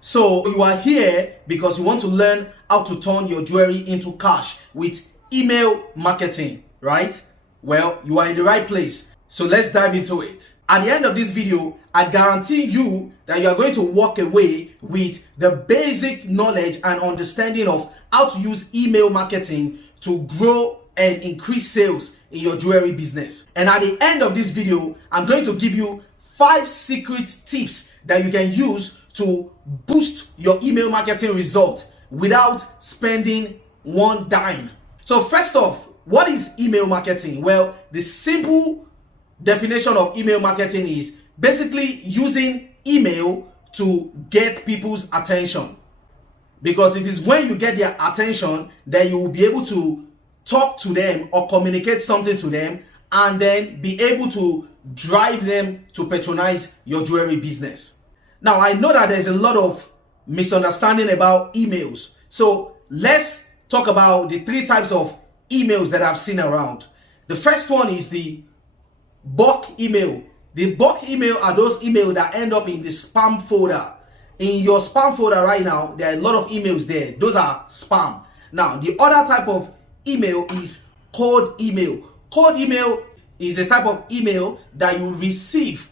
So you are here because you want to learn how to turn your jewelry into cash with email marketing, right? Well, you are in the right place. So let's dive into it. At the end of this video, I guarantee you that you are going to walk away with the basic knowledge and understanding of how to use email marketing to grow and increase sales in your jewelry business. And at the end of this video, I'm going to give you 5 secret tips that you can use to boost your email marketing result without spending one dime. So first off, what is email marketing? Well, the simple definition of email marketing is basically using email to get people's attention, because it is when you get their attention that you will be able to talk to them or communicate something to them and then be able to drive them to patronize your jewelry business. Now, I know that there's a lot of misunderstanding about emails. So let's talk about the 3 types of emails that I've seen around. The first one is the bulk email. The bulk email are those emails that end up in the spam folder. In your spam folder right now, there are a lot of emails there. Those are spam. Now, the other type of email is cold email. Cold email is a type of email that you receive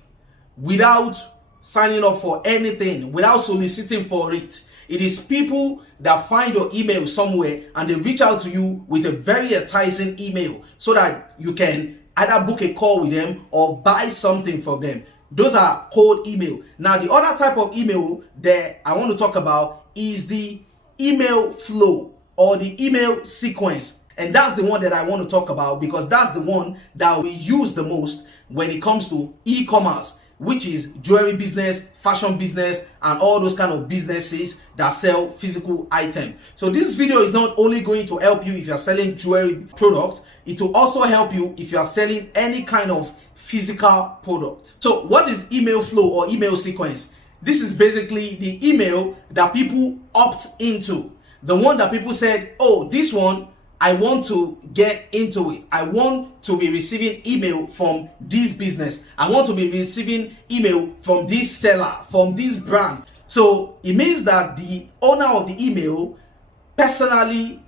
without signing up for anything, without soliciting for it. It is people that find your email somewhere and they reach out to you with a very enticing email so that you can either book a call with them or buy something from them. Those are cold email. Now, the other type of email that I want to talk about is the email flow or the email sequence. And that's the one that I want to talk about because that's the one that we use the most when it comes to e-commerce, which is jewelry business, fashion business, and all those kind of businesses that sell physical items. So this video is not only going to help you if you're selling jewelry products, it will also help you if you are selling any kind of physical product. So what is email flow or email sequence? This is basically the email that people opt into. The one that people said, oh, this one, I want to get into it. I want to be receiving email from this business. I want to be receiving email from this seller, from this brand. So it means that the owner of the email personally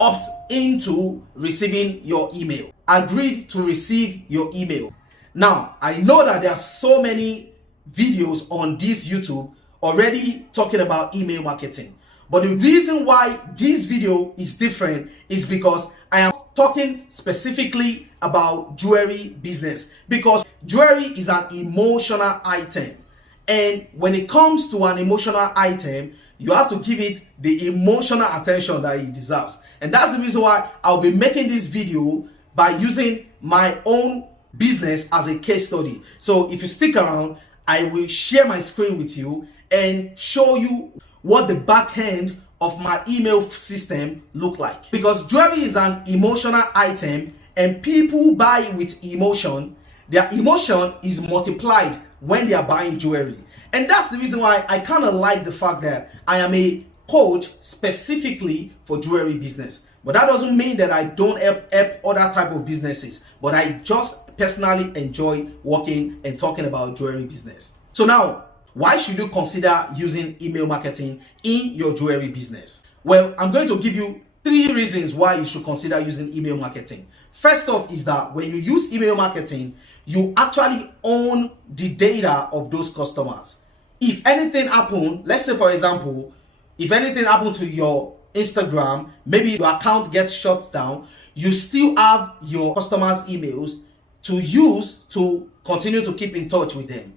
opts into receiving your email, agreed to receive your email. Now, I know that there are so many videos on this YouTube already talking about email marketing. But the reason why this video is different is because I am talking specifically about jewelry business, because jewelry is an emotional item. And when it comes to an emotional item, you have to give it the emotional attention that it deserves. And that's the reason why I'll be making this video by using my own business as a case study. So if you stick around, I will share my screen with you and show you what the back end of my email system look like. Because jewelry is an emotional item and people buy with emotion. Their emotion is multiplied when they are buying jewelry. And that's the reason why I kind of like the fact that I am a coach specifically for jewelry business. But that doesn't mean that I don't help other type of businesses. But I just personally enjoy working and talking about jewelry business. So now, why should you consider using email marketing in your jewelry business? Well, I'm going to give you 3 reasons why you should consider using email marketing. First off is that when you use email marketing, you actually own the data of those customers. If anything happened, let's say for example, if anything happened to your Instagram, maybe your account gets shut down, you still have your customers' emails to use to continue to keep in touch with them.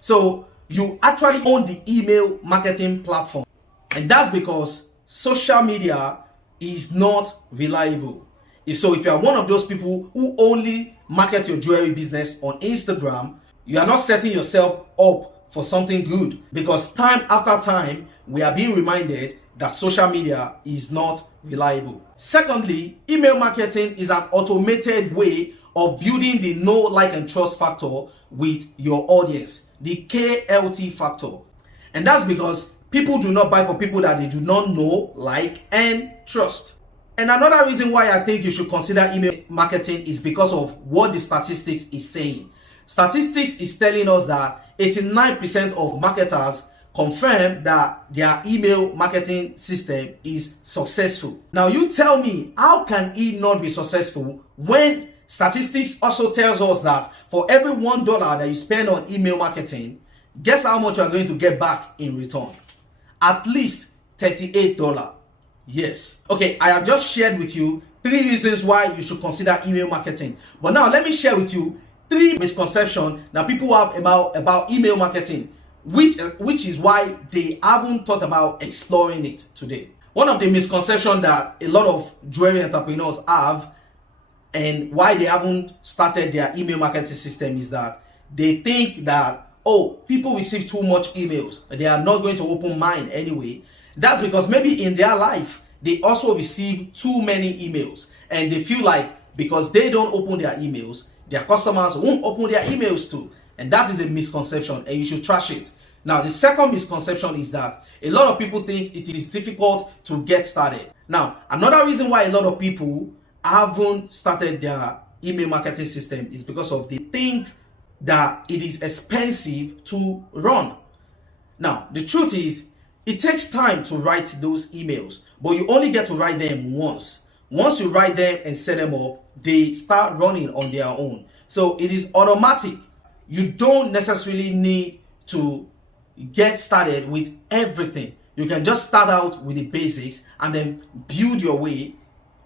So you actually own the email marketing platform. And that's because social media is not reliable. If you are one of those people who only market your jewelry business on Instagram, you are not setting yourself up for something good, because time after time, we are being reminded that social media is not reliable. Secondly, email marketing is an automated way of building the know, like, and trust factor with your audience, the KLT factor. And that's because people do not buy for people that they do not know, like, and trust. And another reason why I think you should consider email marketing is because of what the statistics is saying. Statistics is telling us that 89% of marketers confirm that their email marketing system is successful. Now you tell me, how can it not be successful when statistics also tells us that for every $1 that you spend on email marketing, guess how much you are going to get back in return? At least $38. Yes. Okay, I have just shared with you 3 reasons why you should consider email marketing. But now let me share with you 3 misconceptions that people have about email marketing, which is why they haven't thought about exploring it today. One of the misconceptions that a lot of jewelry entrepreneurs have, and why they haven't started their email marketing system, is that they think that, oh, people receive too much emails, they are not going to open mine anyway. That's because maybe in their life they also receive too many emails, and they feel like because they don't open their emails, their customers won't open their emails too. And that is a misconception, and you should trash it. Now, the second misconception is that a lot of people think it is difficult to get started. Now, another reason why a lot of people haven't started their email marketing system is because of they think that it is expensive to run. Now, the truth is, it takes time to write those emails, but you only get to write them once. Once you write them and set them up, they start running on their own. So it is automatic. You don't necessarily need to get started with everything. You can just start out with the basics and then build your way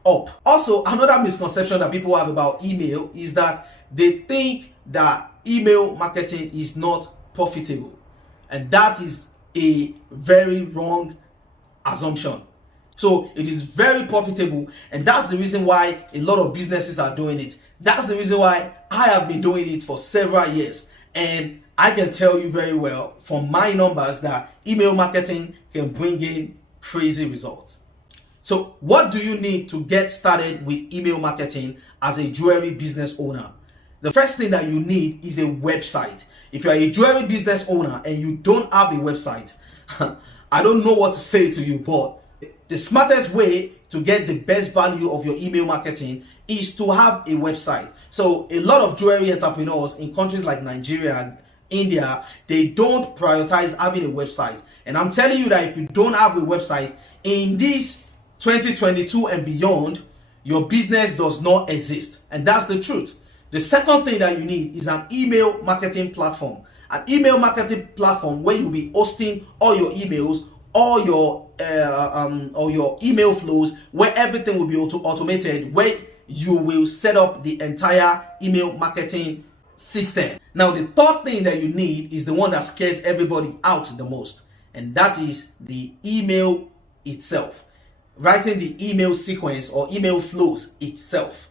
up. Also, another misconception that people have about email is that they think that email marketing is not profitable. And that is a very wrong assumption. So it is very profitable, and that's the reason why a lot of businesses are doing it. That's the reason why I have been doing it for several years, and I can tell you very well from my numbers that email marketing can bring in crazy results. So what do you need to get started with email marketing as a jewelry business owner? The first thing that you need is a website. If you are a jewelry business owner and you don't have a website, I don't know what to say to you, but the smartest way to get the best value of your email marketing is to have a website. So a lot of jewelry entrepreneurs in countries like Nigeria, India, they don't prioritize having a website. And I'm telling you that if you don't have a website in this 2022 and beyond, your business does not exist. And that's the truth. The second thing that you need is an email marketing platform. An email marketing platform where you'll be hosting all your emails, all your email flows, where everything will be automated, where you will set up the entire email marketing system. Now, the third thing that you need is the one that scares everybody out the most, and that is the email itself. Writing the email sequence or email flows itself.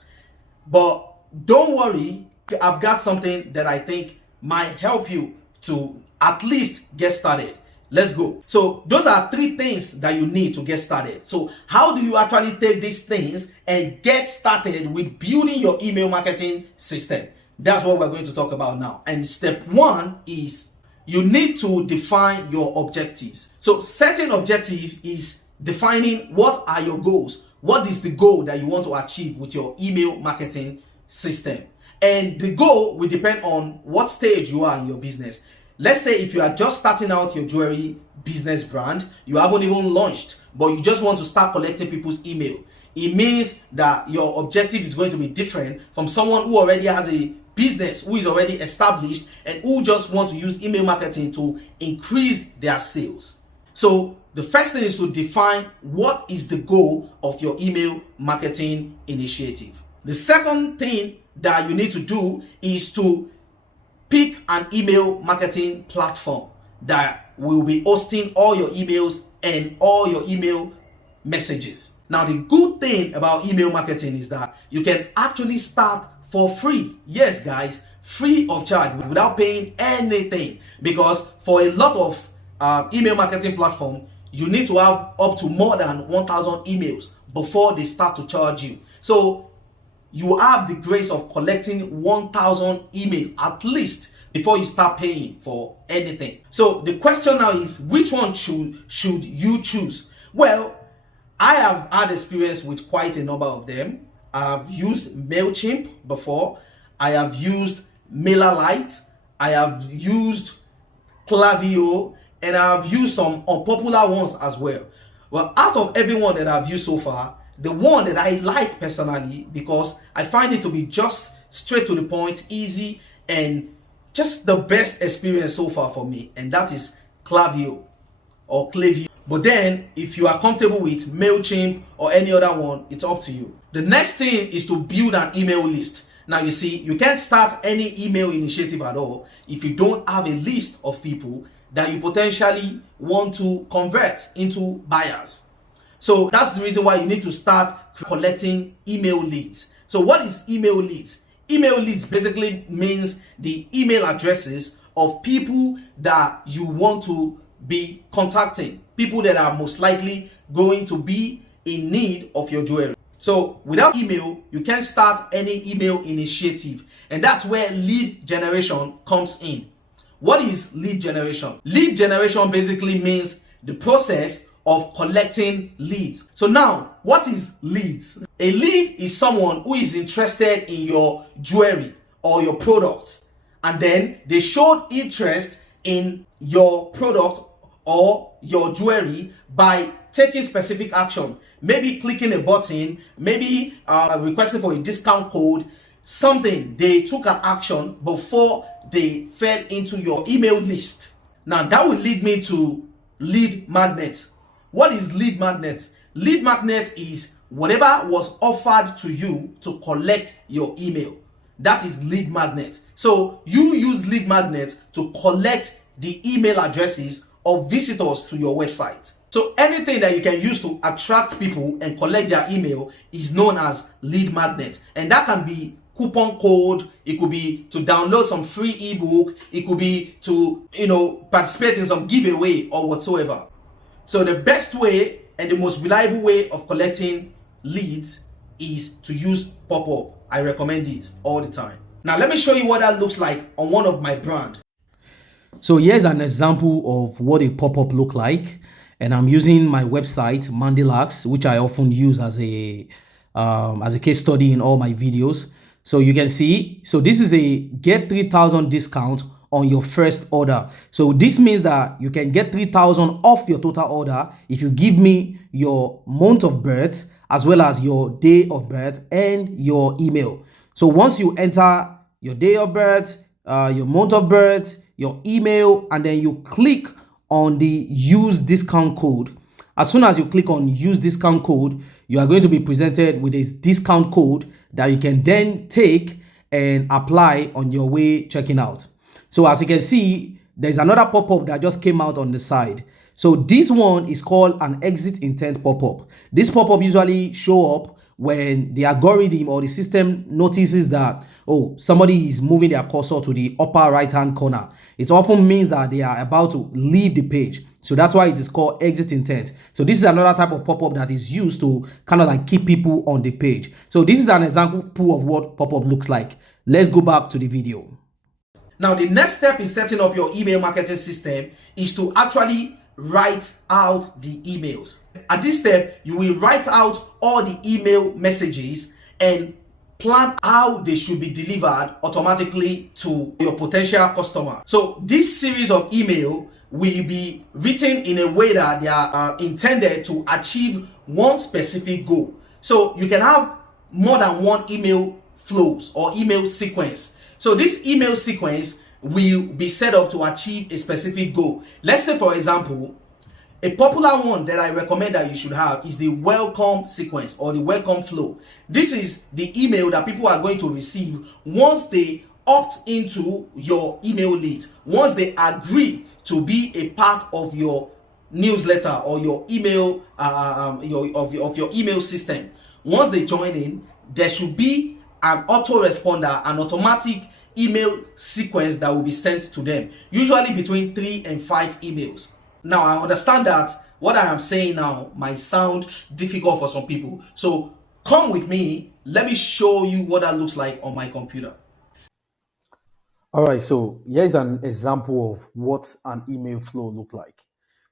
But don't worry, I've got something that I think might help you to at least get started. Let's go. So those are 3 things that you need to get started. So how do you actually take these things and get started with building your email marketing system? That's what we're going to talk about now. And step 1 is you need to define your objectives. So setting objective is defining what are your goals. What is the goal that you want to achieve with your email marketing system? And the goal will depend on what stage you are in your business. Let's say if you are just starting out your jewelry business brand, you haven't even launched, but you just want to start collecting people's email. It means that your objective is going to be different from someone who already has a business, who is already established, and who just want to use email marketing to increase their sales. So the first thing is to define what is the goal of your email marketing initiative. The second thing that you need to do is to pick an email marketing platform that will be hosting all your emails and all your email messages. Now, the good thing about email marketing is that you can actually start for free. Yes, guys, free of charge without paying anything, because for a lot of email marketing platform, you need to have up to more than 1,000 emails before they start to charge you. So you have the grace of collecting 1,000 emails at least before you start paying for anything. So the question now is, which one should you choose? Well, I have had experience with quite a number of them. I've used MailChimp before. I have used MailerLite. I have used Klaviyo, and I've used some unpopular ones as well. Well, out of everyone that I've used so far, the one that I like personally, because I find it to be just straight to the point, easy, and just the best experience so far for me, and that is Klaviyo or Klaviyo. But then if you are comfortable with MailChimp or any other one, it's up to you. The next thing is to build an email list. Now you see, you can't start any email initiative at all if you don't have a list of people that you potentially want to convert into buyers. So that's the reason why you need to start collecting email leads. So what is email leads? Email leads basically means the email addresses of people that you want to be contacting, people that are most likely going to be in need of your jewelry. So without email, you can't start any email initiative, and that's where lead generation comes in. What is lead generation? Lead generation basically means the process of collecting leads. So now, what is leads? A lead is someone who is interested in your jewelry or your product, and then they showed interest in your product or your jewelry by taking specific action, maybe clicking a button, maybe requesting for a discount code, something. They took an action before they fell into your email list. Now that will lead me to lead magnet. What is lead magnet? Lead magnet is whatever was offered to you to collect your email. That is lead magnet. So you use lead magnet to collect the email addresses of visitors to your website. So anything that you can use to attract people and collect their email is known as lead magnet. And that can be coupon code, it could be to download some free ebook, it could be to, participate in some giveaway or whatsoever. So the best way and the most reliable way of collecting leads is to use pop-up. I recommend it all the time. Now let me show you what that looks like on one of my brand. So here's an example of what a pop-up look like, and I'm using my website Mandelax, which I often use as a case study in all my videos. So you can see, so this is a get 3,000 discount on your first order. So this means that you can get 3,000 off your total order if you give me your month of birth as well as your day of birth and your email. So once you enter your day of birth, your month of birth, your email, and then you click on the use discount code. As soon as you click on use discount code, you are going to be presented with this discount code that you can then take and apply on your way checking out. So as you can see, there's another pop-up that just came out on the side. So this one is called an exit intent pop-up. This pop-up usually show up when the algorithm or the system notices that, oh, somebody is moving their cursor to the upper right hand corner. It often means that they are about to leave the page. So that's why it is called exit intent. So this is another type of pop-up that is used to kind of like keep people on the page. So this is an example of what pop-up looks like. Let's go back to the video. Now the next step in setting up your email marketing system is to actually write out the emails. At this step, you will write out all the email messages and plan how they should be delivered automatically to your potential customer. So this series of email will be written in a way that they are intended to achieve one specific goal. So you can have more than one email flows or email sequence. So this email sequence will be set up to achieve a specific goal. Let's say, for example, a popular one that I recommend that you should have is the welcome sequence or the welcome flow. This is the email that people are going to receive once they opt into your email list, once they agree to be a part of your newsletter or your email of your email system. Once they join in, there should be an autoresponder, an automatic email sequence that will be sent to them, usually between 3 and 5 emails. Now I understand that what I am saying now might sound difficult for some people, so come with me, let me show you what that looks like on my computer. All right, so here's an example of what an email flow look like.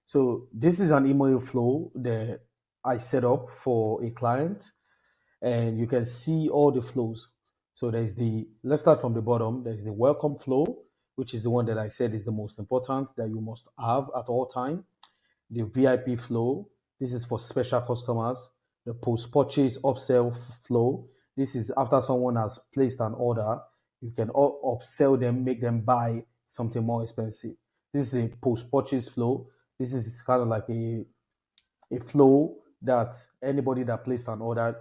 So this is an email flow that I set up for a client, and you can see all the flows. So let's start from the bottom. There's the welcome flow, which is the one that I said is the most important that you must have at all time. The VIP flow, this is for special customers. The post-purchase upsell flow, this is after someone has placed an order, you can upsell them, make them buy something more expensive. This is a post-purchase flow. This is kind of like a flow that anybody that placed an order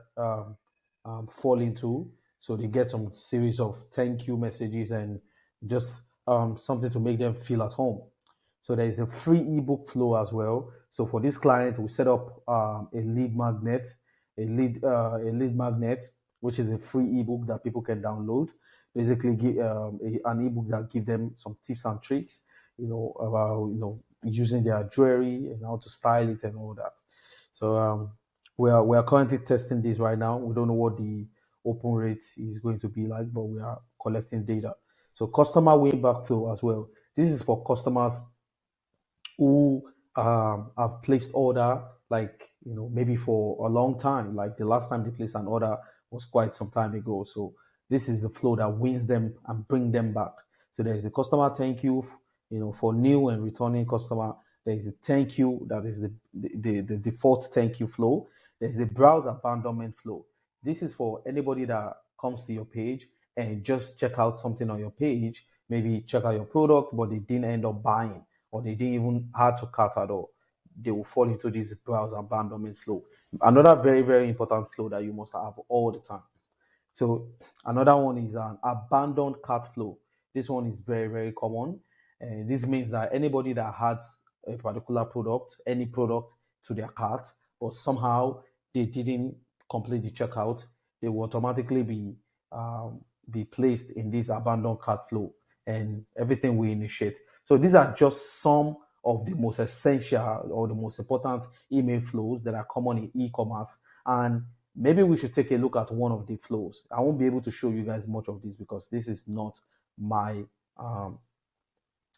fall into. So they get some series of thank you messages and just something to make them feel at home. So there is a free ebook flow as well. So for this client, we set up a lead magnet, which is a free ebook that people can download. Basically, give an ebook that give them some tips and tricks, about using their jewelry and how to style it and all that. So we are currently testing this right now. We don't know what the open rate is going to be like, but we are collecting data. So customer win back flow as well. This is for customers who have placed order, like maybe for a long time. Like the last time they placed an order was quite some time ago. So this is the flow that wins them and bring them back. So there is the customer thank you, for new and returning customer. There is the thank you, that is the default thank you flow. There's the browse abandonment flow. This is for anybody that comes to your page and just check out something on your page, maybe check out your product, but they didn't end up buying, or they didn't even add to cart at all. They will fall into this browse abandonment flow. Another very, very important flow that you must have all the time. So another one is an abandoned cart flow. This one is very, very common. And this means that anybody that has a particular product, any product, to their cart, or somehow they didn't complete the checkout, they will automatically be placed in this abandoned cart flow, and everything will initiate. So these are just some of the most essential or the most important email flows that are common in e-commerce. And maybe we should take a look at one of the flows. I won't be able to show you guys much of this because this is not my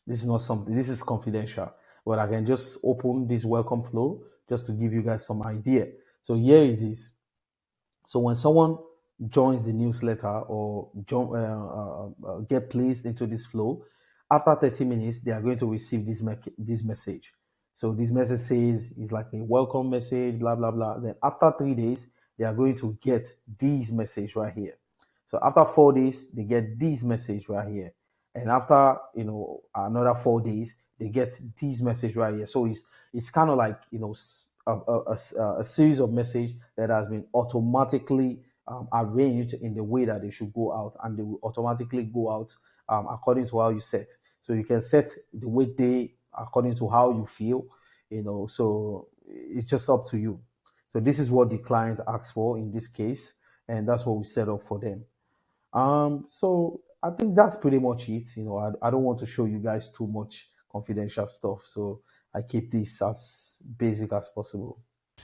this is not something, this is confidential, but I can just open this welcome flow just to give you guys some idea. So here it is. So when someone joins the newsletter or get placed into this flow, after 30 minutes, they are going to receive this message. So this message says it's like a welcome message, blah, blah, blah. Then after 3 days, they are going to get this message right here. So after 4 days, they get this message right here. And after, another 4 days, they get this message right here. So it's kind of like, a series of messages that has been automatically arranged in the way that they should go out, and they will automatically go out according to how you set. So you can set the weekday according to how you feel, so it's just up to you. So this is what the client asks for in this case, and that's what we set up for them. So I think that's pretty much it. I don't want to show you guys too much confidential stuff, so I keep this as basic as possible.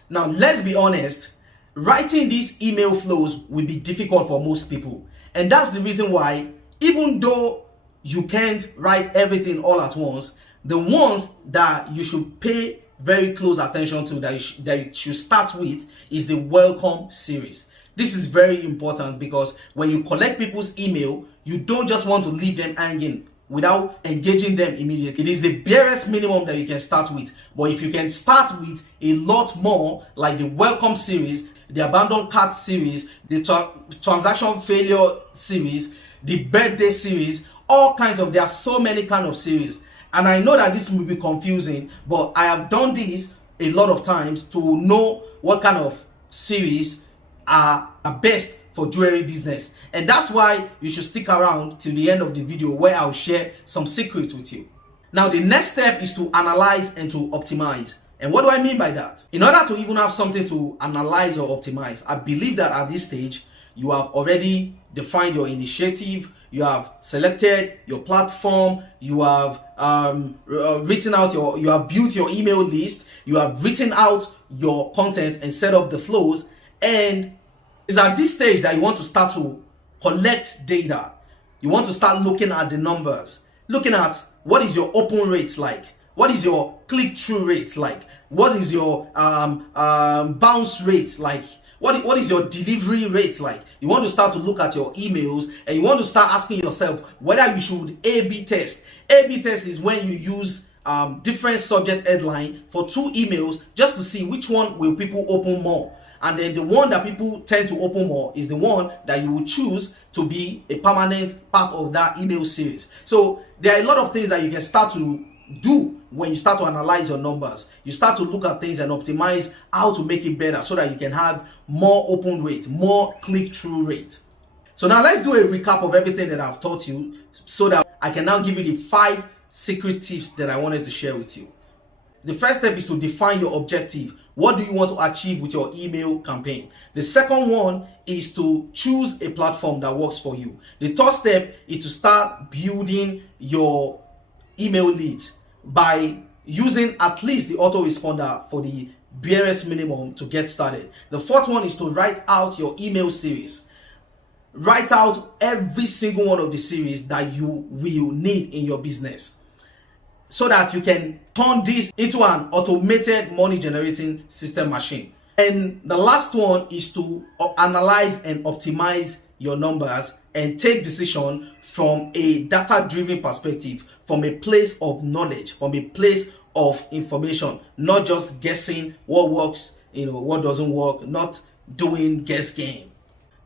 Now, let's be honest, writing these email flows will be difficult for most people. And that's the reason why, even though you can't write everything all at once, the ones that you should pay very close attention to, that you should start with, is the welcome series. This is very important because when you collect people's email, you don't just want to leave them hanging without engaging them immediately. It is the barest minimum that you can start with. But if you can start with a lot more, like the welcome series, the abandoned cart series, the transaction failure series, the birthday series, all kinds of, there are so many kind of series. And I know that this will be confusing, but I have done this a lot of times to know what kind of series are best for jewelry business. And that's why you should stick around till the end of the video, where I'll share some secrets with you. Now, the next step is to analyze and to optimize. And what do I mean by that? In order to even have something to analyze or optimize, I believe that at this stage, you have already defined your initiative, you have selected your platform, you have written out you have built your email list, you have written out your content and set up the flows. And it's at this stage that you want to start to collect data. You want to start looking at the numbers, looking at what is your open rate like, what is your click-through rate like, what is your bounce rate like, What is your delivery rate like? You want to start to look at your emails and you want to start asking yourself whether you should A/B test. A/B test is when you use different subject headline for 2 emails just to see which one will people open more. And then the one that people tend to open more is the one that you will choose to be a permanent part of that email series. So there are a lot of things that you can start to do when you start to analyze your numbers. You start to look at things and optimize how to make it better so that you can have more open rate, more click-through rate. So now let's do a recap of everything that I've taught you so that I can now give you the 5 secret tips that I wanted to share with you. The first step is to define your objective. What do you want to achieve with your email campaign? The second one is to choose a platform that works for you. The third step is to start building your email leads by using at least the autoresponder for the barest minimum to get started. The fourth one is to write out your email series. Write out every single one of the series that you will need in your business so that you can turn this into an automated money generating system machine. And the last one is to analyze and optimize your numbers and take decision from a data-driven perspective, from a place of knowledge, from a place of information, not just guessing what works, what doesn't work, not doing guess game.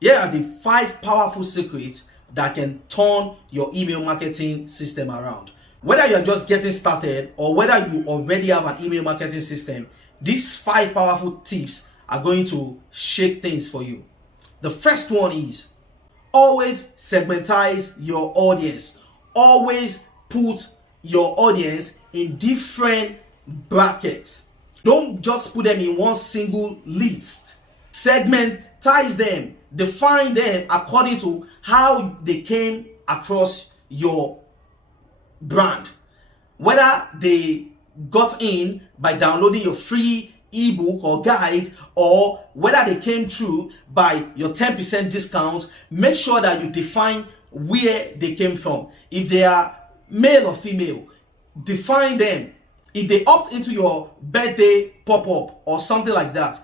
Here are the 5 powerful secrets that can turn your email marketing system around. Whether you're just getting started or whether you already have an email marketing system, these 5 powerful tips are going to shake things for you. The first one is always segmentize your audience. Always put your audience in different brackets. Don't just put them in one single list. Segmentize them. Define them according to how they came across your brand. Whether they got in by downloading your free ebook or guide, or whether they came through by your 10% discount, make sure that you define where they came from. If they are male or female, define them. If they opt into your birthday pop-up or something like that,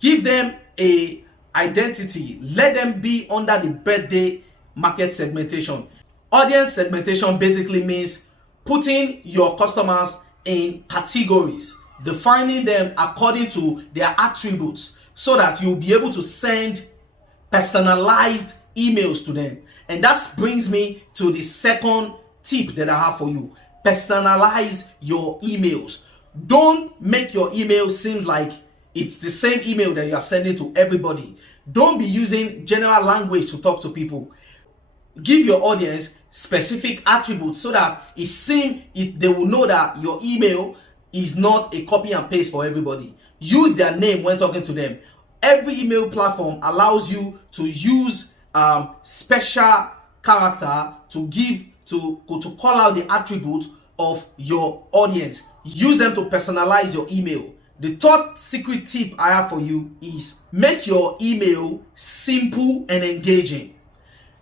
give them a identity. Let them be under the birthday market segmentation. Audience segmentation basically means putting your customers in categories, defining them according to their attributes so that you'll be able to send personalized emails to them. And that brings me to the second tip that I have for you. Personalize your emails. Don't make your email seem like it's the same email that you are sending to everybody. Don't be using general language to talk to people. Give your audience specific attributes so that they will know that your email is not a copy and paste for everybody. Use their name when talking to them. Every email platform allows you to use special character to call out the attribute of your audience. Use them to personalize your email. The third secret tip I have for you is make your email simple and engaging.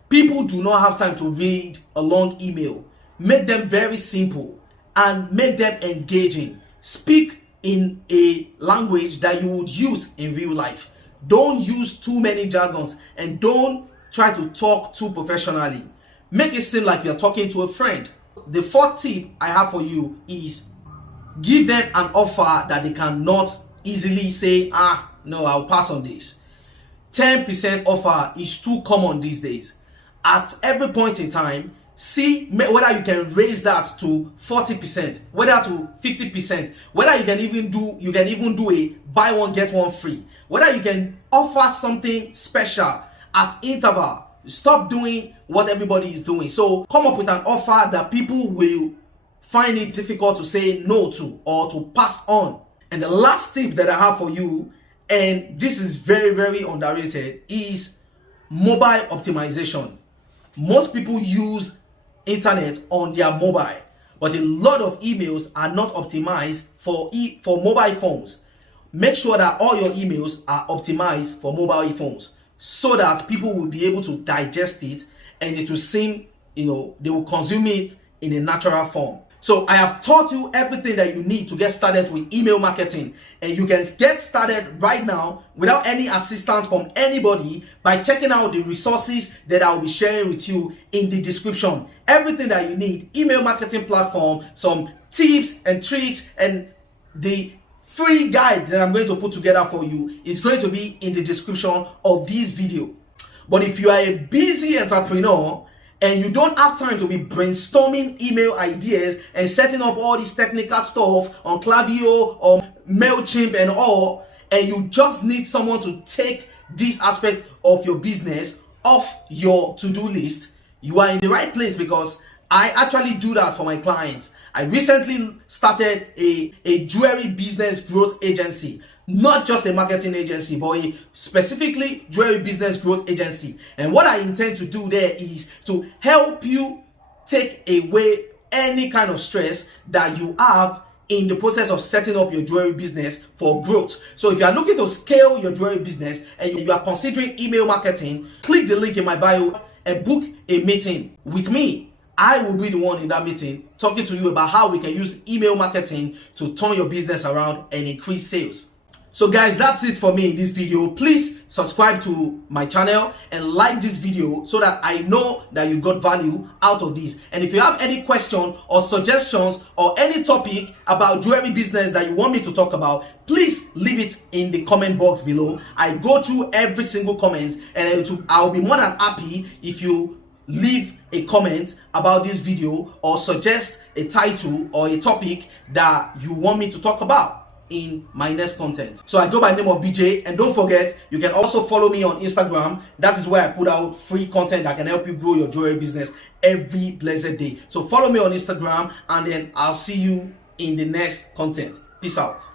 People do not have time to read a long email. Make them very simple and make them engaging. Speak in a language that you would use in real life. Don't use too many jargons and don't try to talk too professionally. Make it seem like you're talking to a friend. The fourth tip I have for you is give them an offer that they cannot easily say, no, I'll pass on this. 10% offer is too common these days. At every point in time, see whether you can raise that to 40%, whether to 50%, whether you can even do a buy one get one free, whether you can offer something special at interval. Stop doing what everybody is doing. So come up with an offer that people will find it difficult to say no to or to pass on. And the last tip that I have for you, and this is very, very underrated, is mobile optimization. Most people use internet on their mobile, but a lot of emails are not optimized for mobile phones. Make sure that all your emails are optimized for mobile phones so that people will be able to digest it and it will seem, they will consume it in a natural form. So I have taught you everything that you need to get started with email marketing, and you can get started right now without any assistance from anybody by checking out the resources that I'll be sharing with you in the description. Everything that you need, email marketing platform, some tips and tricks, and the free guide that I'm going to put together for you is going to be in the description of this video. But if you are a busy entrepreneur and you don't have time to be brainstorming email ideas and setting up all this technical stuff on Klaviyo or MailChimp and all, and you just need someone to take this aspect of your business off your to-do list, you are in the right place, because I actually do that for my clients. I recently started a jewelry business growth agency. Not just a marketing agency, but a specifically jewelry business growth agency. And what I intend to do there is to help you take away any kind of stress that you have in the process of setting up your jewelry business for growth. So if you are looking to scale your jewelry business and you are considering email marketing, click the link in my bio and book a meeting with me. I will be the one in that meeting talking to you about how we can use email marketing to turn your business around and increase sales. So guys, that's it for me in this video. Please subscribe to my channel and like this video so that I know that you got value out of this. And if you have any question or suggestions or any topic about jewelry business that you want me to talk about, please leave it in the comment box below. I go through every single comment, and I'll be more than happy if you leave a comment about this video or suggest a title or a topic that you want me to talk about in my next content. So I go by the name of BJ, and don't forget, you can also follow me on Instagram. That is where I put out free content that can help you grow your jewelry business every blessed day. So follow me on Instagram, and then I'll see you in the next content. Peace out.